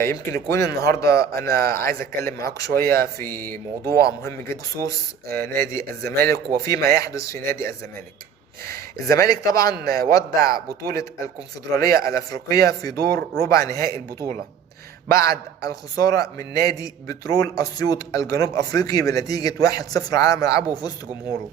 يمكن يكون النهاردة أنا عايز أتكلم معاكم شوية في موضوع مهم جدا بخصوص نادي الزمالك وفيما يحدث في نادي الزمالك. الزمالك طبعا ودع بطولة الكونفدرالية الأفريقية في دور ربع نهائي البطولة بعد الخسارة من نادي بترول أسيوط الجنوب أفريقي بنتيجة 1-0 على ملعبه وفي وسط جمهوره.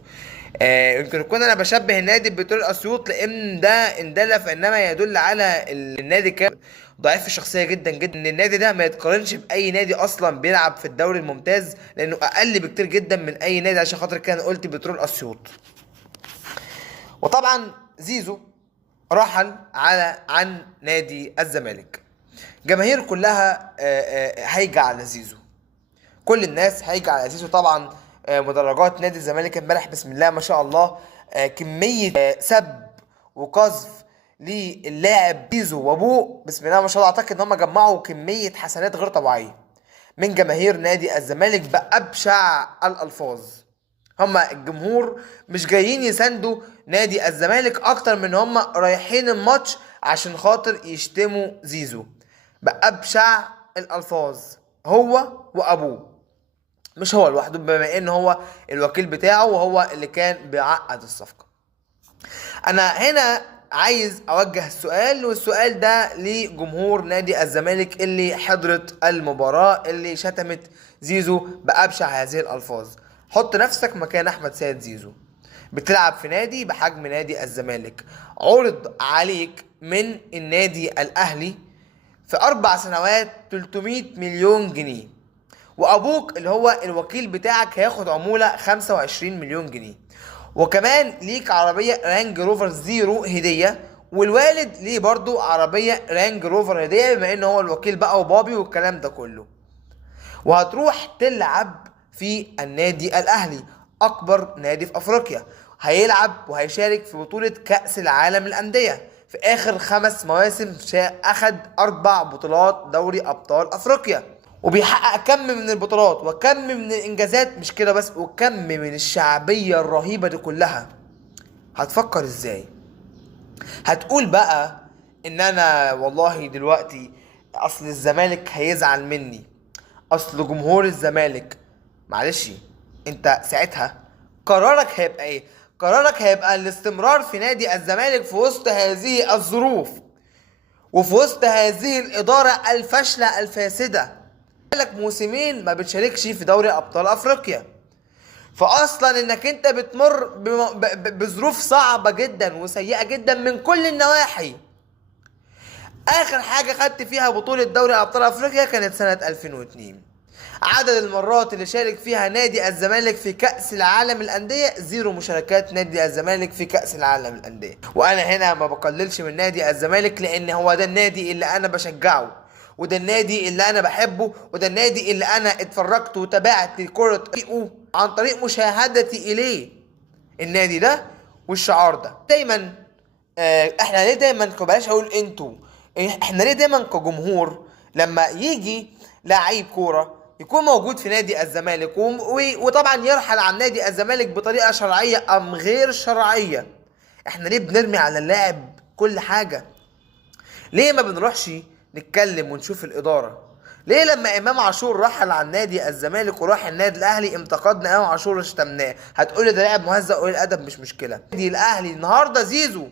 يمكن يكون انا بشبه النادي بترول اسيوط لان ده ان دل فانما يدل على النادي كان ضعيف الشخصيه جدا جدا، ان النادي ده ما يتقارنش باي نادي اصلا بيلعب في الدوري الممتاز، لانه اقل بكتير جدا من اي نادي. عشان خاطر كده قلت بترول اسيوط. وطبعا زيزو رحل عن نادي الزمالك. جماهير كلها هايجه على زيزو، كل الناس هيجي على اساسه طبعا. مدرجات نادي الزمالك امبارح بسم الله ما شاء الله، كميه سب وقذف للاعب زيزو وابوه بسم الله ما شاء الله. اعتقد ان هم جمعوا كميه حسنات غير طبيعيه من جماهير نادي الزمالك بابشع الالفاظ. هما الجمهور مش جايين يساندوا نادي الزمالك اكتر من هما رايحين الماتش عشان خاطر يشتموا زيزو بابشع الالفاظ، هو وابوه. مش هو لوحده، بما ان هو الوكيل بتاعه وهو اللي كان بيعقد الصفقة. انا هنا عايز اوجه السؤال، والسؤال ده لجمهور نادي الزمالك اللي حضرت المباراة اللي شتمت زيزو بأبشع هذه الألفاظ. حط نفسك مكان احمد سيد زيزو، بتلعب في نادي بحجم نادي الزمالك، عرض عليك من النادي الاهلي في 4 سنوات 300 مليون جنيه، وابوك اللي هو الوكيل بتاعك هياخد عمولة 25 مليون جنيه، وكمان ليك عربية رانج روفر زيرو هدية، والوالد ليه برضو عربية رانج روفر هدية بما ان هو الوكيل بقى وبابي والكلام ده كله. وهتروح تلعب في النادي الاهلي، اكبر نادي في افريقيا، هيلعب وهيشارك في بطولة كأس العالم للأندية. في اخر 5 مواسم اخد 4 بطولات دوري ابطال افريقيا، وبيحقق كم من البطولات وكم من الانجازات. مش كده بس، وكم من الشعبية الرهيبة دي كلها. هتفكر ازاي؟ هتقول بقى ان انا والله دلوقتي اصل الزمالك هيزعل مني، اصل جمهور الزمالك. معلش، انت ساعتها قرارك هيبقى ايه؟ قرارك هيبقى الاستمرار في نادي الزمالك في وسط هذه الظروف وفي وسط هذه الإدارة الفاشلة الفاسدة. لك موسمين ما بتشاركش في دوري ابطال افريقيا، فاصلا انك انت بتمر بظروف صعبة جدا وسيئة جدا من كل النواحي. اخر حاجة خدت فيها بطولة دوري ابطال افريقيا كانت سنة 2002. عدد المرات اللي شارك فيها نادي الزمالك في كأس العالم الأندية 0 مشاركات نادي الزمالك في كأس العالم الأندية. وأنا هنا ما بقللش من نادي الزمالك، لأن هو ده النادي اللي أنا بشجعه، وده النادي اللي أنا بحبه، وده النادي اللي أنا اتفرجت وتابعت كرة عن طريق مشاهدتي إليه. النادي ده والشعار ده دايما. احنا ليه دايما، بلاش اقول انتوا، احنا ليه دايما كجمهور لما يجي لعيب كوره يكون موجود في نادي الزمالك وطبعا يرحل عن نادي الزمالك بطريقه شرعيه ام غير شرعيه، احنا ليه بنرمي على اللاعب كل حاجه؟ ليه ما بنروحش نتكلم ونشوف الاداره؟ ليه لما امام عاشور رحل عن نادي الزمالك وراح النادي الاهلي انتقدنا امام عاشور وشتمناه؟ هتقولي ده لاعب مهزأ وقليل الادب، مش مشكله. نادي الاهلي النهارده زيزو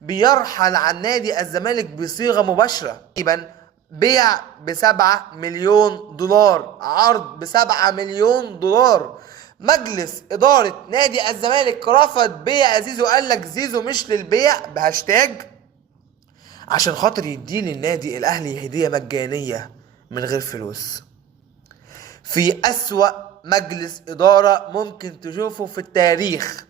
بيرحل عن نادي الزمالك بصيغه مباشره، تقريبا بيع ب7 مليون دولار، عرض ب7 مليون دولار. مجلس إدارة نادي الزمالك رفض بيع زيزو، قال لك زيزو مش للبيع بهاشتاج، عشان خاطر يديه للنادي الأهلي هدية مجانية من غير فلوس. في أسوأ مجلس إدارة ممكن تشوفه في التاريخ،